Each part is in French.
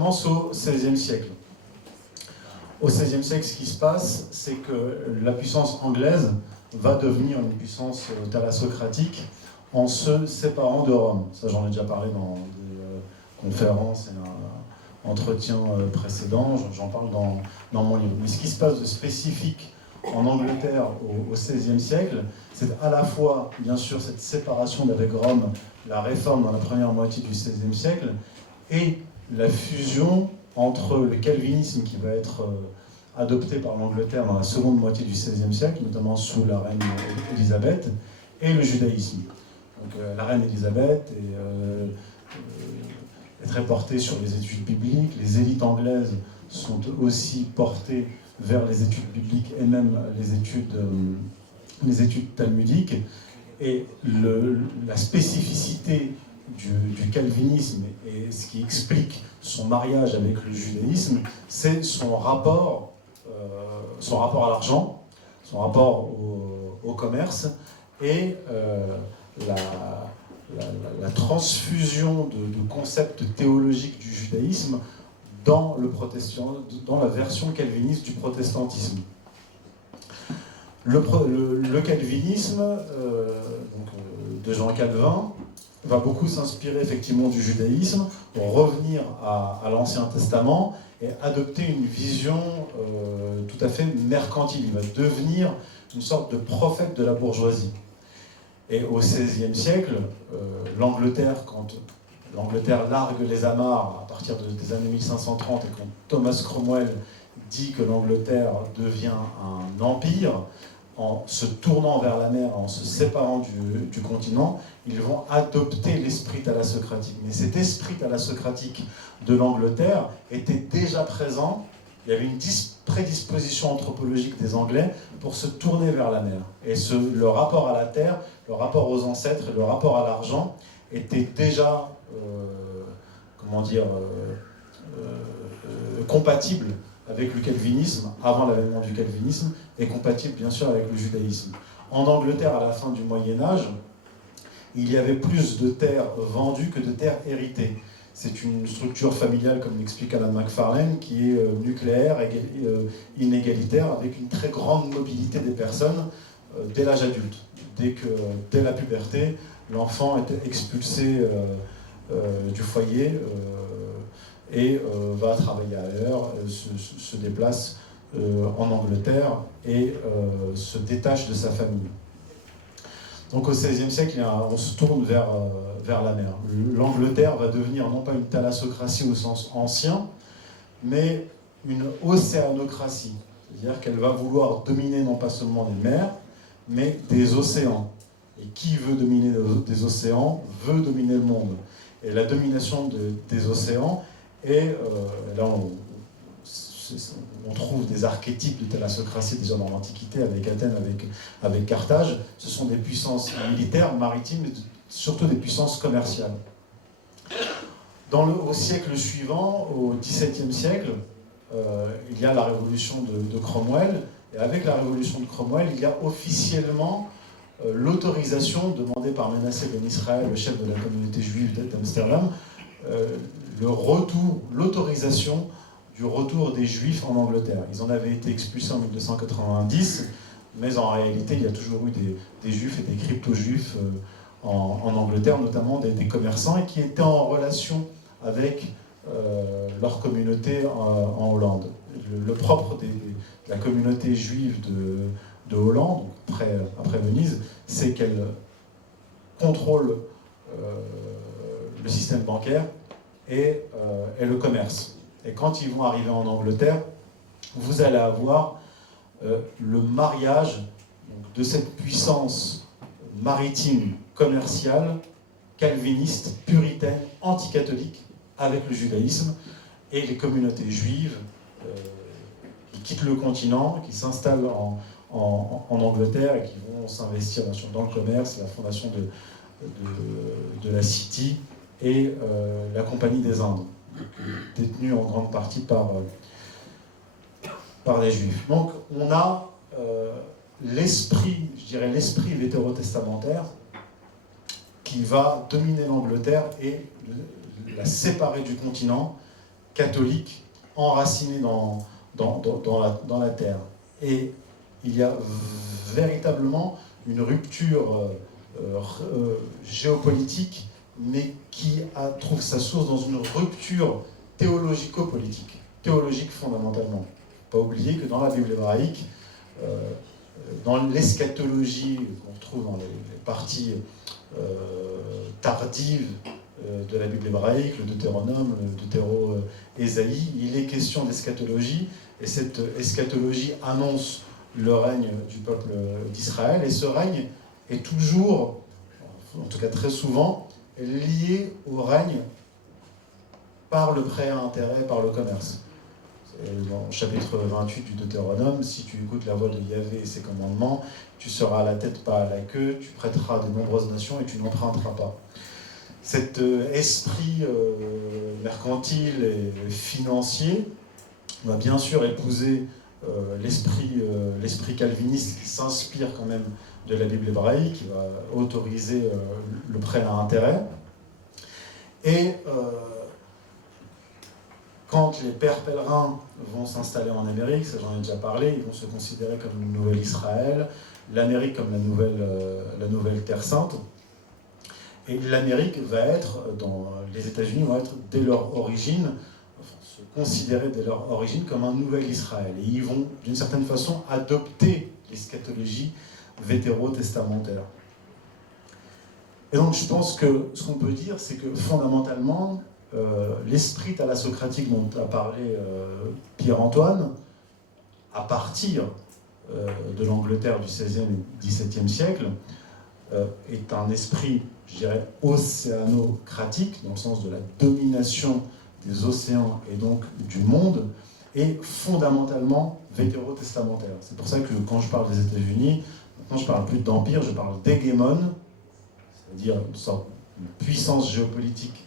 commence au XVIe siècle. Au XVIe siècle, ce qui se passe, c'est que la puissance anglaise va devenir une puissance thalassocratique en se séparant de Rome. Ça, j'en ai déjà parlé dans des conférences et entretiens précédents, j'en parle dans mon livre. Mais ce qui se passe de spécifique en Angleterre au XVIe siècle, c'est à la fois, bien sûr, cette séparation d'avec Rome, la réforme dans la première moitié du XVIe siècle, et la fusion entre le calvinisme qui va être adopté par l'Angleterre dans la seconde moitié du XVIe siècle, notamment sous la reine Élisabeth, et le judaïsme. Donc la reine Élisabeth est très portée sur les études bibliques, les élites anglaises sont aussi portées vers les études bibliques et même les études talmudiques. Et la spécificité du calvinisme et ce qui explique son mariage avec le judaïsme, c'est son rapport à l'argent, son rapport au commerce et la transfusion de concepts théologiques du judaïsme dans la version calviniste du protestantisme. Le calvinisme de Jean Calvin va beaucoup s'inspirer effectivement du judaïsme pour revenir à l'Ancien Testament et adopter une vision tout à fait mercantile. Il va devenir une sorte de prophète de la bourgeoisie. Et au XVIe siècle, l'Angleterre, quand l'Angleterre largue les amarres à partir des années 1530 et quand Thomas Cromwell dit que l'Angleterre devient un empire, en se tournant vers la mer, en se séparant du continent, ils vont adopter l'esprit thalassocratique. Mais cet esprit thalassocratique de l'Angleterre était déjà présent. Il y avait une prédisposition anthropologique des Anglais pour se tourner vers la mer. Et le rapport à la terre, le rapport aux ancêtres et le rapport à l'argent était déjà compatible avec le calvinisme, avant l'avènement du calvinisme, et compatible bien sûr avec le judaïsme. En Angleterre, à la fin du Moyen-Âge, il y avait plus de terres vendues que de terres héritées. C'est une structure familiale, comme l'explique Alan Macfarlane, qui est nucléaire, inégalitaire, avec une très grande mobilité des personnes dès l'âge adulte. Dès la puberté, l'enfant était expulsé du foyer et va travailler ailleurs, se déplace en Angleterre et se détache de sa famille. Donc au XVIe siècle, on se tourne vers la mer. L'Angleterre va devenir non pas une thalassocratie au sens ancien, mais une océanocratie. C'est-à-dire qu'elle va vouloir dominer non pas seulement les mers, mais des océans. Et qui veut dominer des océans veut dominer le monde. Et la domination des océans, et là on trouve des archétypes de thalassocratie déjà dans l'Antiquité, avec Athènes, avec Carthage. Ce sont des puissances militaires, maritimes, mais surtout des puissances commerciales. Au siècle suivant, au XVIIe siècle, il y a la révolution de Cromwell, et avec la révolution de Cromwell, il y a officiellement l'autorisation demandée par Menasseh ben Israël, le chef de la communauté juive d'Amsterdam, l'autorisation du retour des Juifs en Angleterre. Ils en avaient été expulsés en 1290, mais en réalité, il y a toujours eu des Juifs et des crypto-Juifs en Angleterre, notamment des commerçants, et qui étaient en relation avec leur communauté en Hollande. Le propre de la communauté juive de Hollande, après Venise, c'est qu'elle contrôle le système bancaire et le commerce. Et quand ils vont arriver en Angleterre, vous allez avoir le mariage de cette puissance maritime, commerciale, calviniste, puritaine, anticatholique, avec le judaïsme, et les communautés juives qui quittent le continent, qui s'installent en Angleterre et qui vont s'investir dans le commerce, la fondation de la City et la Compagnie des Indes, détenue en grande partie par les Juifs. Donc on a l'esprit, je dirais l'esprit vétérotestamentaire qui va dominer l'Angleterre et la séparer du continent catholique enraciné dans la terre. Et il y a véritablement une rupture géopolitique, mais qui trouve sa source dans une rupture théologico-politique, théologique fondamentalement. Pas oublier que dans la Bible hébraïque, dans l'eschatologie qu'on retrouve dans les parties tardives de la Bible hébraïque, le Deutéronome, le Deutéro-Ésaïe, il est question d'eschatologie, et cette eschatologie annonce le règne du peuple d'Israël, et ce règne est toujours, en tout cas très souvent, lié au règne par le prêt à intérêt, par le commerce. Dans le chapitre 28 du Deutéronome, si tu écoutes la voix de Yahvé et ses commandements, tu seras à la tête, pas à la queue, tu prêteras de nombreuses nations et tu n'emprunteras pas. Cet esprit mercantile et financier va bien sûr épouser l'esprit calviniste qui s'inspire quand même de la Bible hébraïque, qui va autoriser le prêt à intérêt. Et quand les pères pèlerins vont s'installer en Amérique, ça j'en ai déjà parlé, ils vont se considérer comme une nouvelle Israël, l'Amérique comme la nouvelle Terre Sainte. Et l'Amérique va être, les États-Unis vont être dès leur origine, se considérer dès leur origine comme un nouvel Israël. Et ils vont, d'une certaine façon, adopter l'eschatologie vétérotestamentaire. Et donc je pense que ce qu'on peut dire, c'est que fondamentalement, l'esprit thalassocratique dont a parlé Pierre-Antoine, à partir de l'Angleterre du XVIe et XVIIe siècle, est un esprit, je dirais, océanocratique, dans le sens de la domination des océans et donc du monde, et fondamentalement vétérotestamentaire. C'est pour ça que quand je parle des États-Unis, maintenant je parle plus d'empire, je parle d'hégémone, c'est-à-dire une sorte de puissance géopolitique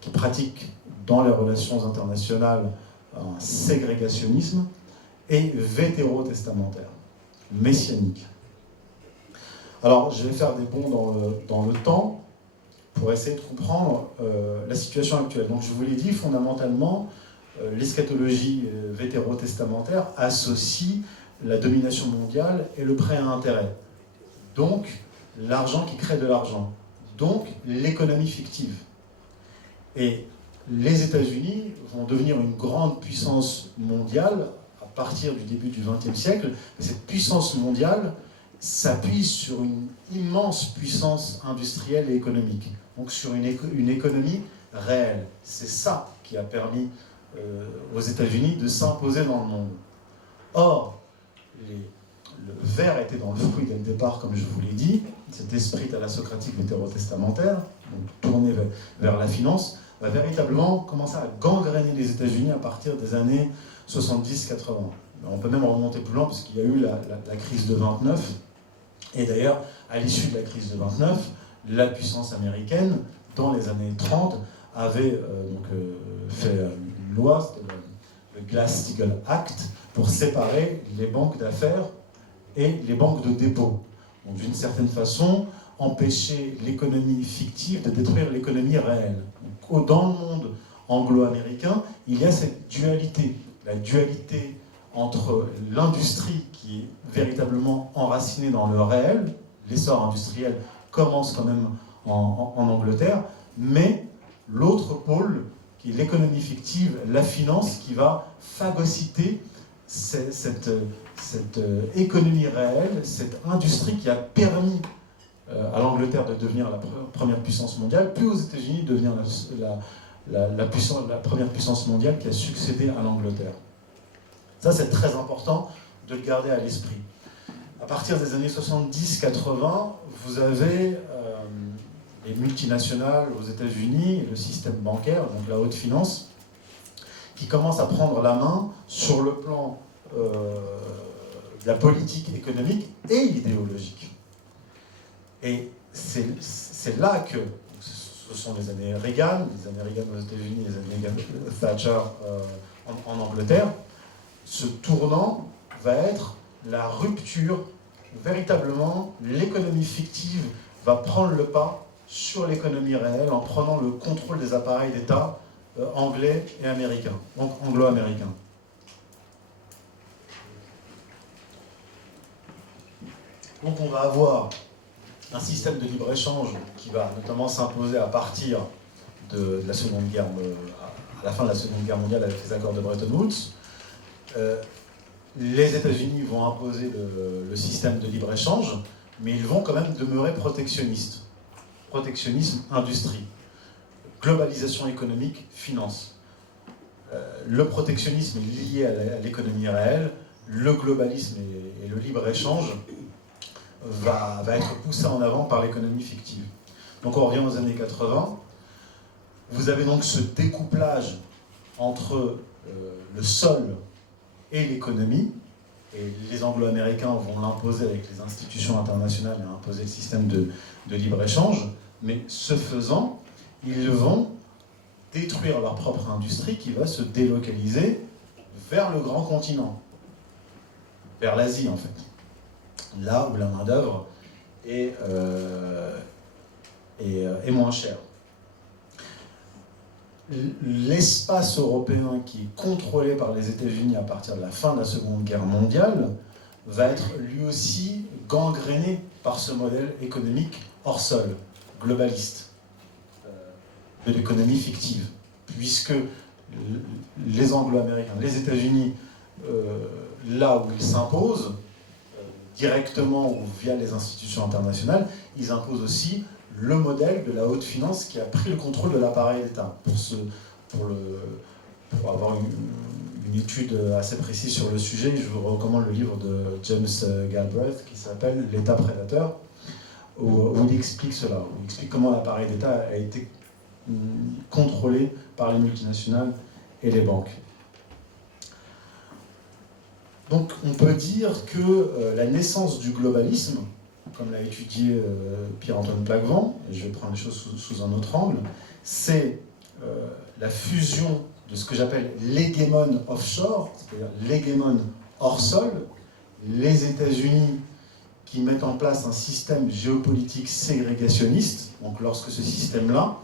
qui pratique dans les relations internationales un ségrégationnisme, et vétérotestamentaire, messianique. Alors, je vais faire des bonds dans le temps pour essayer de comprendre la situation actuelle. Donc, je vous l'ai dit, fondamentalement, l'eschatologie vétérotestamentaire associe la domination mondiale et le prêt à intérêt. Donc, l'argent qui crée de l'argent. Donc, l'économie fictive. Et les États-Unis vont devenir une grande puissance mondiale à partir du début du XXe siècle. Et cette puissance mondiale s'appuie sur une immense puissance industrielle et économique, donc sur une économie réelle. C'est ça qui a permis aux États-Unis de s'imposer dans le monde. Or, le ver était dans le fruit dès le départ, comme je vous l'ai dit, cet esprit thalassocratique vétérotestamentaire, donc tourné vers la finance, va véritablement commencer à gangréner les États-Unis à partir des années 70-80. On peut même remonter plus loin, parce qu'il y a eu la crise de 29, et d'ailleurs, à l'issue de la crise de 29, la puissance américaine, dans les années 30, avait fait une loi, c'était le Glass-Steagall Act, pour séparer les banques d'affaires et les banques de dépôt. Donc d'une certaine façon, empêcher l'économie fictive de détruire l'économie réelle. Donc, dans le monde anglo-américain, il y a cette dualité, la dualité entre l'industrie qui est véritablement enracinée dans le réel, l'essor industriel commence quand même en Angleterre, mais l'autre pôle, qui est l'économie fictive, la finance, qui va phagocyter cette économie réelle, cette industrie qui a permis à l'Angleterre de devenir la première puissance mondiale, puis aux États-Unis de devenir la première puissance mondiale qui a succédé à l'Angleterre. Ça, c'est très important de le garder à l'esprit. À partir des années 70-80, vous avez les multinationales aux États-Unis et le système bancaire, donc la haute finance, qui commencent à prendre la main sur le plan de la politique économique et idéologique. Et c'est là que, ce sont les années Reagan aux États-Unis, les années Thatcher en Angleterre, ce tournant va être la rupture, véritablement, l'économie fictive va prendre le pas sur l'économie réelle en prenant le contrôle des appareils d'État anglais et américain, donc anglo-américain. Donc on va avoir un système de libre-échange qui va notamment s'imposer à partir de la Seconde Guerre, à la fin de la Seconde Guerre mondiale avec les accords de Bretton Woods. Les États-Unis vont imposer le système de libre-échange, mais ils vont quand même demeurer protectionnistes. Protectionnisme, industrie. Globalisation économique, finance. Le protectionnisme est lié à l'économie réelle, le globalisme et le libre-échange va être poussé en avant par l'économie fictive. Donc on revient aux années 80. Vous avez donc ce découplage entre le sol et l'économie, et les anglo-américains vont l'imposer avec les institutions internationales et imposer le système de libre-échange, mais ce faisant, ils vont détruire leur propre industrie qui va se délocaliser vers le grand continent, vers l'Asie en fait, là où la main-d'œuvre est moins chère. L'espace européen qui est contrôlé par les États-Unis à partir de la fin de la Seconde Guerre mondiale va être lui aussi gangréné par ce modèle économique hors sol, globaliste, de l'économie fictive, puisque les Anglo-Américains, les États-Unis, là où ils s'imposent, directement ou via les institutions internationales, ils imposent aussi le modèle de la haute finance qui a pris le contrôle de l'appareil d'État. Pour avoir une étude assez précise sur le sujet, je vous recommande le livre de James Galbraith qui s'appelle « L'État prédateur », où il explique cela, où il explique comment l'appareil d'État a été contrôlé par les multinationales et les banques. Donc on peut dire que la naissance du globalisme, comme l'a étudié Pierre-Antoine Plaquevent, et je vais prendre les choses sous un autre angle, c'est la fusion de ce que j'appelle l'hégémone offshore, c'est-à-dire l'hégémone hors sol, les États-Unis qui mettent en place un système géopolitique ségrégationniste, donc lorsque ce système-là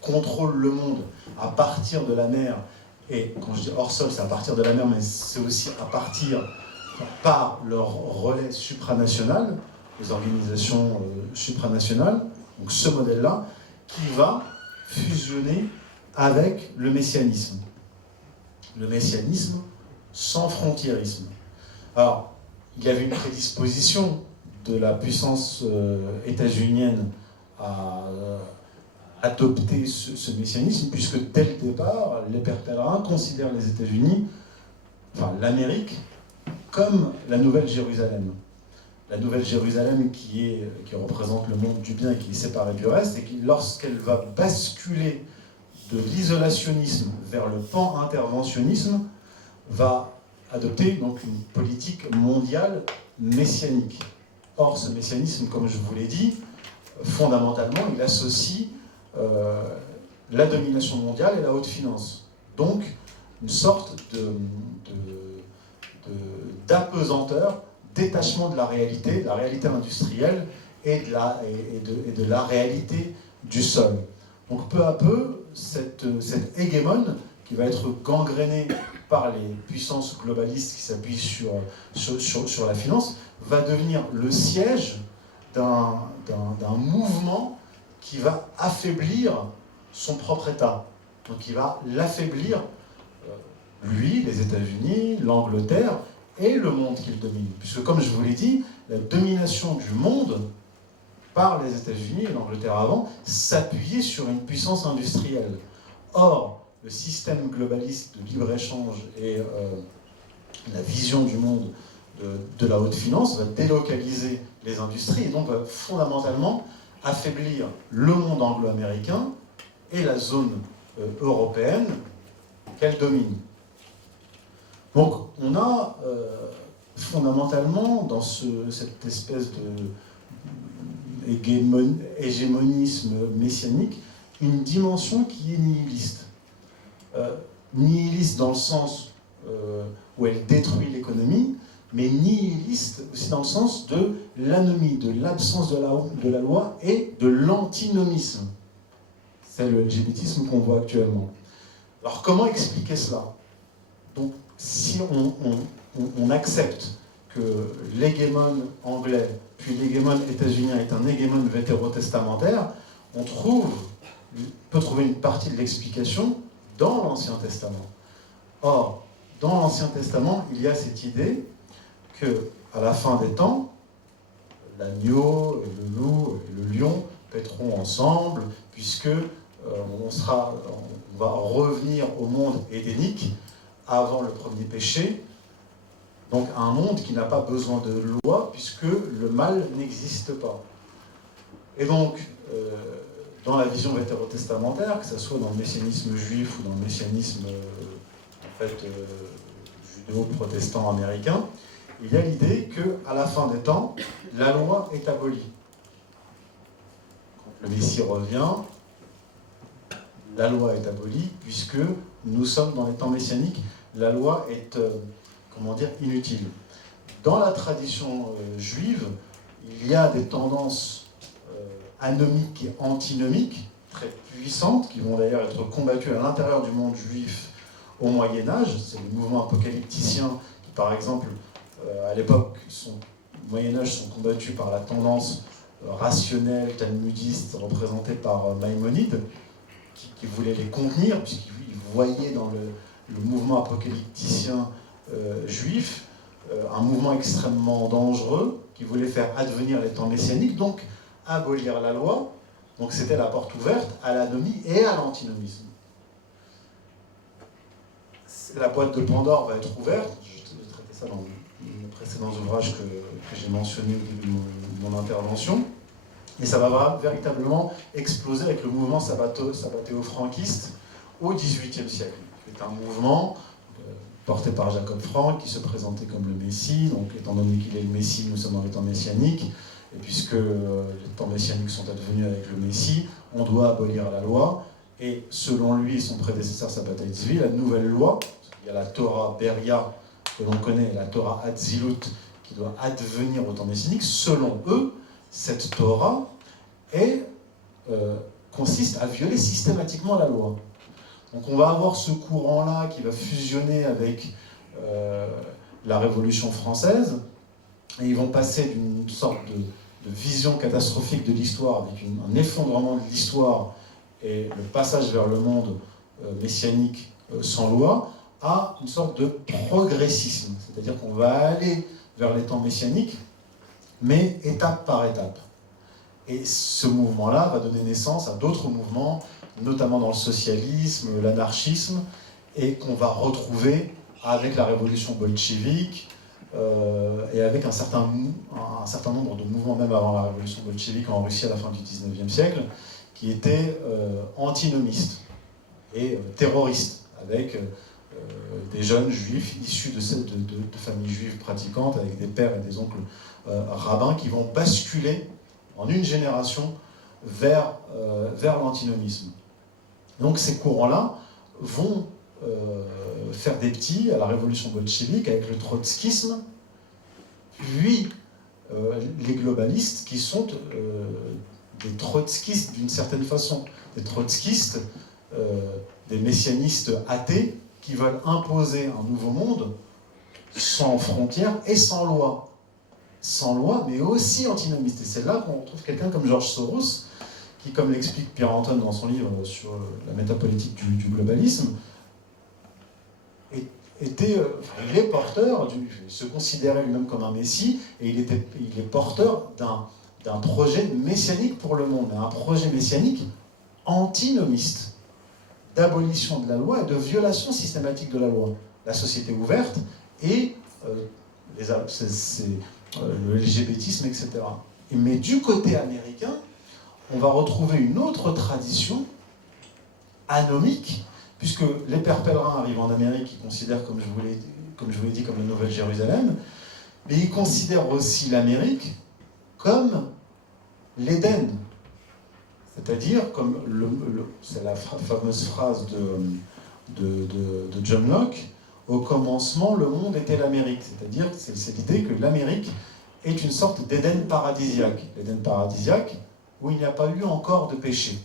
contrôle le monde à partir de la mer, et quand je dis hors sol, c'est à partir de la mer, mais c'est aussi à partir par leur relais supranational, les organisations supranationales, donc ce modèle-là, qui va fusionner avec le messianisme. Le messianisme sans frontiérisme. Alors, il y avait une prédisposition de la puissance états-unienne à adopter ce messianisme, puisque dès le départ, les pères pèlerins considèrent les États-Unis, enfin l'Amérique, comme la Nouvelle Jérusalem. La Nouvelle Jérusalem qui représente le monde du bien et qui est séparée du reste, et qui, lorsqu'elle va basculer de l'isolationnisme vers le pan-interventionnisme, va adopter donc une politique mondiale messianique. Or, ce messianisme, comme je vous l'ai dit, fondamentalement, il associe la domination mondiale et la haute finance. Donc, une sorte d'apesanteur, détachement de la réalité industrielle et de la réalité du sol. Donc, peu à peu, cette hégémone qui va être gangrénée par les puissances globalistes qui s'appuient sur la finance, va devenir le siège d'un mouvement qui va affaiblir son propre État. Donc il va l'affaiblir, lui, les États-Unis, l'Angleterre et le monde qu'il domine. Puisque comme je vous l'ai dit, la domination du monde par les États-Unis et l'Angleterre avant s'appuyait sur une puissance industrielle. Or, le système globaliste de libre-échange et la vision du monde de la haute finance va délocaliser les industries et donc va fondamentalement affaiblir le monde anglo-américain et la zone européenne qu'elle domine. Donc on a fondamentalement dans cette espèce d'hégémonisme messianique une dimension qui est nihiliste. Nihiliste dans le sens où elle détruit l'économie, mais nihiliste aussi dans le sens de l'anomie, de l'absence de la loi et de l'antinomisme. C'est le LGBTisme qu'on voit actuellement. Alors comment expliquer cela? Donc si on accepte que l'hégémon anglais puis l'hégémon états-unien est un hégémon vétérotestamentaire, on peut trouver une partie de l'explication dans l'Ancien Testament. Or, dans l'Ancien Testament, il y a cette idée que, à la fin des temps, l'agneau, le loup et le lion paîtront ensemble, puisque on va revenir au monde édénique avant le premier péché, donc un monde qui n'a pas besoin de loi, puisque le mal n'existe pas. Et donc, dans la vision vétérotestamentaire, que ce soit dans le messianisme juif ou dans le messianisme judéo-protestant américain, il y a l'idée qu'à la fin des temps, la loi est abolie. Quand le Messie revient, la loi est abolie, puisque nous sommes dans les temps messianiques, la loi est, inutile. Dans la tradition juive, il y a des tendances anomiques et antinomiques très puissantes, qui vont d'ailleurs être combattues à l'intérieur du monde juif au Moyen-Âge. C'est les mouvements apocalypticiens qui, par exemple, à l'époque, au Moyen-Âge, sont combattus par la tendance rationnelle, talmudiste, représentée par Maïmonide, qui voulait les contenir, puisqu'il voyait dans le mouvement apocalypticien juif un mouvement extrêmement dangereux, qui voulait faire advenir les temps messianiques, donc abolir la loi. Donc c'était la porte ouverte à l'anomie et à l'antinomisme. La boîte de Pandore va être ouverte, je traité ça dans les précédents ouvrages que j'ai mentionnés au début de mon intervention, et ça va véritablement exploser avec le mouvement sabbatéo-franquiste au XVIIIe siècle. C'est un mouvement porté par Jacob Frank, qui se présentait comme le Messie. Donc, étant donné qu'il est le Messie, nous sommes dans les temps messianiques, et puisque les temps messianiques sont advenus avec le Messie, on doit abolir la loi, et selon lui et son prédécesseur Sabbatai Tzvi, la nouvelle loi, il y a la Torah Beria que l'on connaît, et la Torah Hatzilut qui doit advenir au temps messianique, selon eux, cette Torah consiste à violer systématiquement la loi. Donc on va avoir ce courant-là qui va fusionner avec la Révolution française, et ils vont passer d'une sorte de vision catastrophique de l'histoire, avec un effondrement de l'histoire et le passage vers le monde messianique sans loi, à une sorte de progressisme. C'est-à-dire qu'on va aller vers les temps messianiques, mais étape par étape. Et ce mouvement-là va donner naissance à d'autres mouvements, notamment dans le socialisme, l'anarchisme, et qu'on va retrouver avec la révolution bolchevique et avec un certain nombre de mouvements, même avant la révolution bolchevique en Russie à la fin du XIXe siècle, qui étaient antinomistes et terroristes, avec des jeunes juifs issus de familles juives pratiquantes, avec des pères et des oncles rabbins, qui vont basculer en une génération vers l'antinomisme. Donc ces courants-là vont faire des petits à la révolution bolchevique avec le trotskisme, puis les globalistes qui sont des trotskistes d'une certaine façon, des trotskistes, des messianistes athées qui veulent imposer un nouveau monde sans frontières et sans loi. Sans loi, mais aussi antinomiste. Et c'est là qu'on retrouve quelqu'un comme George Soros, qui, comme l'explique Pierre Anton dans son livre sur la métapolitique du globalisme, il est porteur, il se considérait lui-même comme un messie, et il est porteur d'un projet messianique pour le monde, un projet messianique antinomiste, d'abolition de la loi et de violation systématique de la loi. La société ouverte et le LGBTisme, etc. Mais du côté américain, on va retrouver une autre tradition anomique, puisque les pères pèlerins arrivent en Amérique, ils considèrent, comme je vous l'ai dit, comme la Nouvelle Jérusalem, mais ils considèrent aussi l'Amérique comme l'Éden. C'est-à-dire, comme c'est la fameuse phrase de John Locke, au commencement, le monde était l'Amérique. C'est-à-dire, c'est l'idée que l'Amérique est une sorte d'Éden paradisiaque. L'Éden paradisiaque où il n'y a pas eu encore de péché.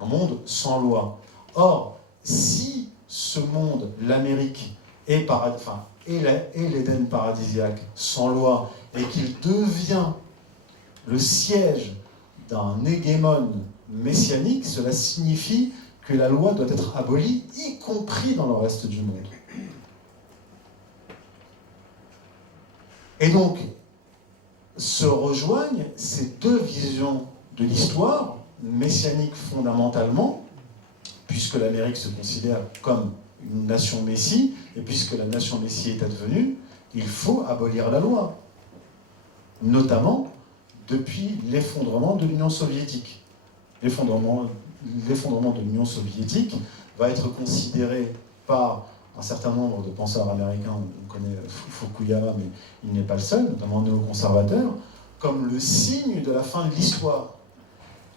Un monde sans loi. Or, si ce monde, l'Amérique, est l'Éden paradisiaque sans loi, et qu'il devient le siège d'un hégémone messianique, cela signifie que la loi doit être abolie, y compris dans le reste du monde. Et donc, se rejoignent ces deux visions de l'histoire, messianique fondamentalement, puisque l'Amérique se considère comme une nation messie, et puisque la nation messie est advenue, il faut abolir la loi, notamment depuis l'effondrement de l'Union soviétique. L'effondrement de l'Union soviétique va être considéré par un certain nombre de penseurs américains, on connaît Fukuyama, mais il n'est pas le seul, notamment néoconservateur, comme le signe de la fin de l'histoire.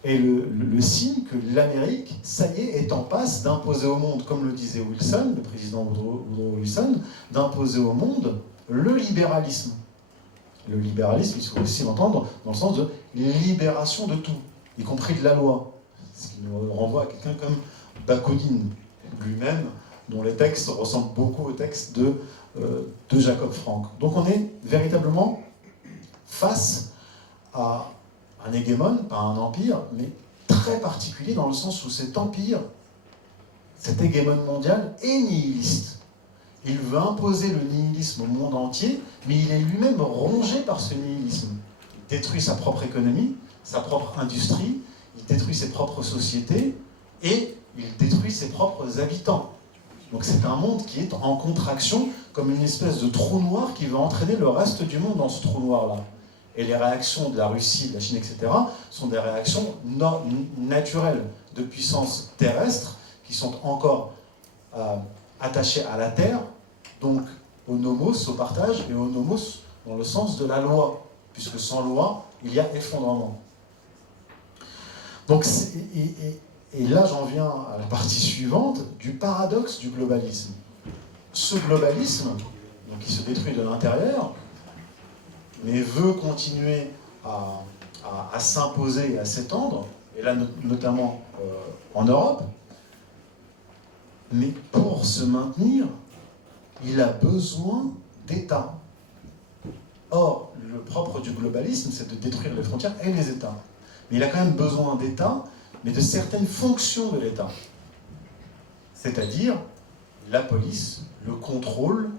Et le signe que l'Amérique, ça y est en passe d'imposer au monde, comme le disait Wilson, le président Woodrow Wilson, d'imposer au monde le libéralisme. Le libéralisme, il faut aussi l'entendre dans le sens de libération de tout, y compris de la loi. Ce qui nous renvoie à quelqu'un comme Bakounine, lui-même, dont les textes ressemblent beaucoup aux textes de Jacob Frank. Donc on est véritablement face à un hégémone, pas un empire, mais très particulier dans le sens où cet empire, cet hégémone mondial, est nihiliste. Il veut imposer le nihilisme au monde entier, mais il est lui-même rongé par ce nihilisme. Il détruit sa propre économie, sa propre industrie, il détruit ses propres sociétés, et il détruit ses propres habitants. Donc c'est un monde qui est en contraction, comme une espèce de trou noir qui va entraîner le reste du monde dans ce trou noir-là. Et les réactions de la Russie, de la Chine, etc., sont des réactions naturelles de puissances terrestres qui sont encore attachées à la terre, donc au nomos, au partage, et au nomos dans le sens de la loi, puisque sans loi, il y a effondrement. Donc, et là, j'en viens à la partie suivante, du paradoxe du globalisme. Ce globalisme, donc, qui se détruit de l'intérieur, mais veut continuer à s'imposer et à s'étendre, et là notamment en Europe, mais pour se maintenir, il a besoin d'États. Or, le propre du globalisme, c'est de détruire les frontières et les États. Mais il a quand même besoin d'États, mais de certaines fonctions de l'État. C'est-à-dire la police, le contrôle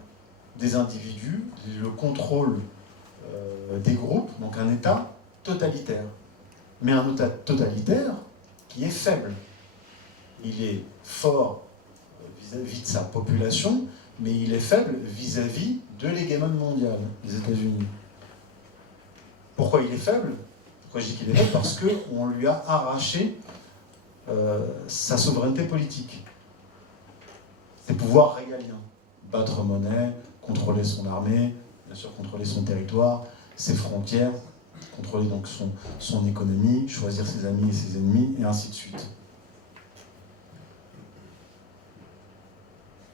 des individus, le contrôle des groupes, donc un État totalitaire. Mais un État totalitaire qui est faible. Il est fort vis-à-vis de sa population, mais il est faible vis-à-vis de l'hégémone mondial, des États-Unis. Pourquoi il est faible ? Pourquoi je dis qu'il est faible ? Parce qu'on lui a arraché sa souveraineté politique, ses pouvoirs régaliens. Battre monnaie, contrôler son armée, bien sûr contrôler son territoire, ses frontières, contrôler donc son économie, choisir ses amis et ses ennemis, et ainsi de suite.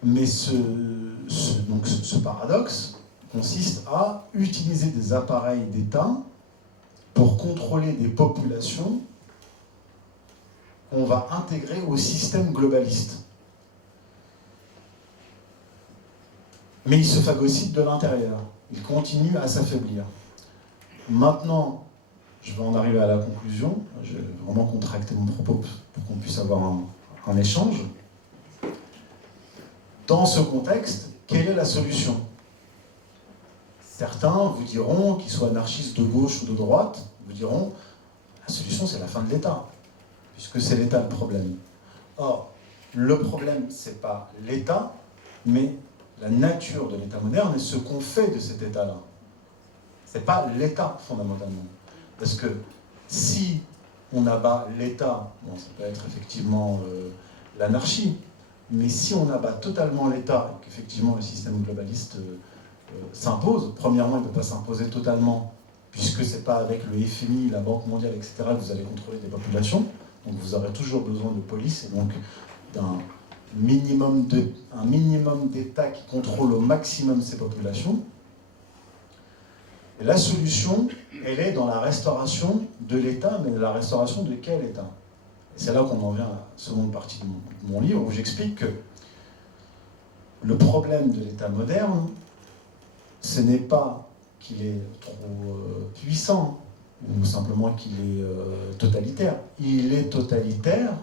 Mais ce paradoxe consiste à utiliser des appareils d'État pour contrôler des populations qu'on va intégrer au système globaliste. Mais il se phagocyte de l'intérieur. Il continue à s'affaiblir. Maintenant, je vais en arriver à la conclusion. Je vais vraiment contracter mon propos pour qu'on puisse avoir un échange. Dans ce contexte, quelle est la solution ? Certains vous diront, qu'ils soient anarchistes de gauche ou de droite, vous diront la solution c'est la fin de l'État, puisque c'est l'État le problème. Or, le problème, c'est pas l'État, mais la nature de l'État moderne et ce qu'on fait de cet État-là. C'est pas l'État, fondamentalement. Parce que si on abat l'État, bon, ça peut être effectivement l'anarchie, mais si on abat totalement l'État et qu'effectivement le système globaliste s'impose, premièrement, il ne peut pas s'imposer totalement, puisque ce n'est pas avec le FMI, la Banque mondiale, etc., que vous allez contrôler des populations. Donc vous aurez toujours besoin de police et donc d'un minimum d'États qui contrôlent au maximum ces populations. Et la solution, elle est dans la restauration de l'État, mais la restauration de quel État ? C'est là qu'on en vient à la seconde partie de mon livre, où j'explique que le problème de l'État moderne, ce n'est pas qu'il est trop puissant, ou simplement qu'il est totalitaire. Il est totalitaire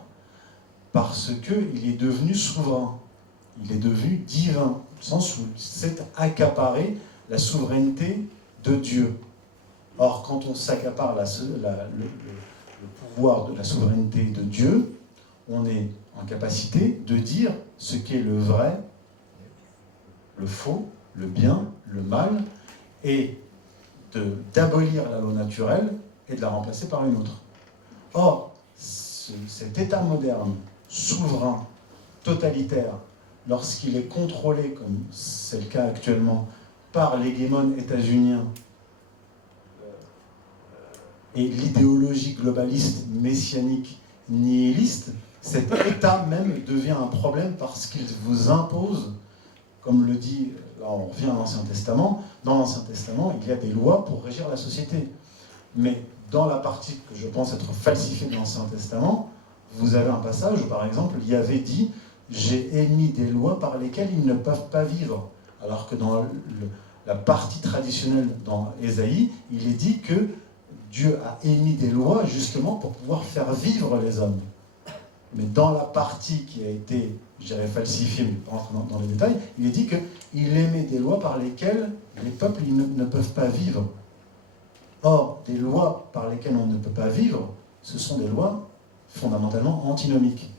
parce qu'il est devenu souverain. Il est devenu divin, au sens où il s'est accaparé la souveraineté de Dieu. Or, quand on s'accapare le pouvoir de la souveraineté de Dieu, on est en capacité de dire ce qu'est le vrai, le faux, le bien, le mal, et d'abolir la loi naturelle et de la remplacer par une autre. Or, cet État moderne, souverain, totalitaire, lorsqu'il est contrôlé, comme c'est le cas actuellement, par l'hégémone états-unien et l'idéologie globaliste, messianique, nihiliste, cet État même devient un problème parce qu'il vous impose, comme le dit, là on revient à l'Ancien Testament, dans l'Ancien Testament, il y a des lois pour régir la société. Mais dans la partie que je pense être falsifiée de l'Ancien Testament, vous avez un passage où, par exemple, Yahvé dit « J'ai émis des lois par lesquelles ils ne peuvent pas vivre ». Alors que dans la partie traditionnelle dans Ésaïe, il est dit que Dieu a émis des lois justement pour pouvoir faire vivre les hommes. Mais dans la partie qui a été, je dirais, falsifiée, mais pas rentrer dans les détails, il est dit qu'il émet des lois par lesquelles les peuples ne peuvent pas vivre. Or, des lois par lesquelles on ne peut pas vivre, ce sont des lois fondamentalement antinomiques.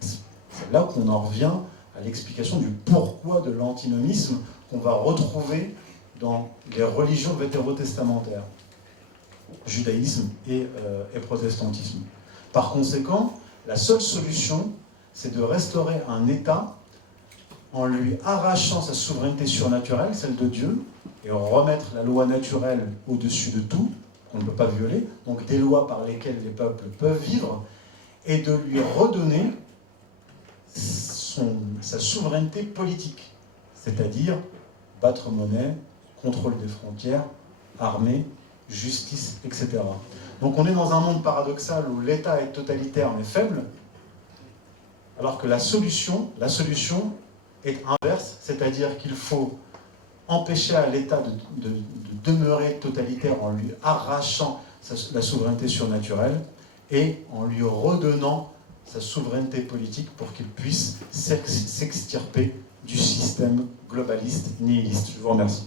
C'est là qu'on en revient à l'explication du pourquoi de l'antinomisme qu'on va retrouver dans les religions vétérotestamentaires, judaïsme et protestantisme. Par conséquent, la seule solution, c'est de restaurer un État en lui arrachant sa souveraineté surnaturelle, celle de Dieu, et remettre la loi naturelle au-dessus de tout, qu'on ne peut pas violer, donc des lois par lesquelles les peuples peuvent vivre, et de lui redonner sa souveraineté politique, c'est-à-dire battre monnaie, contrôle des frontières, armée, justice, etc. Donc on est dans un monde paradoxal où l'État est totalitaire mais faible, alors que la solution est inverse, c'est-à-dire qu'il faut empêcher à l'État de demeurer totalitaire en lui arrachant la souveraineté surnaturelle et en lui redonnant sa souveraineté politique pour qu'il puisse s'extirper du système globaliste nihiliste. Je vous remercie.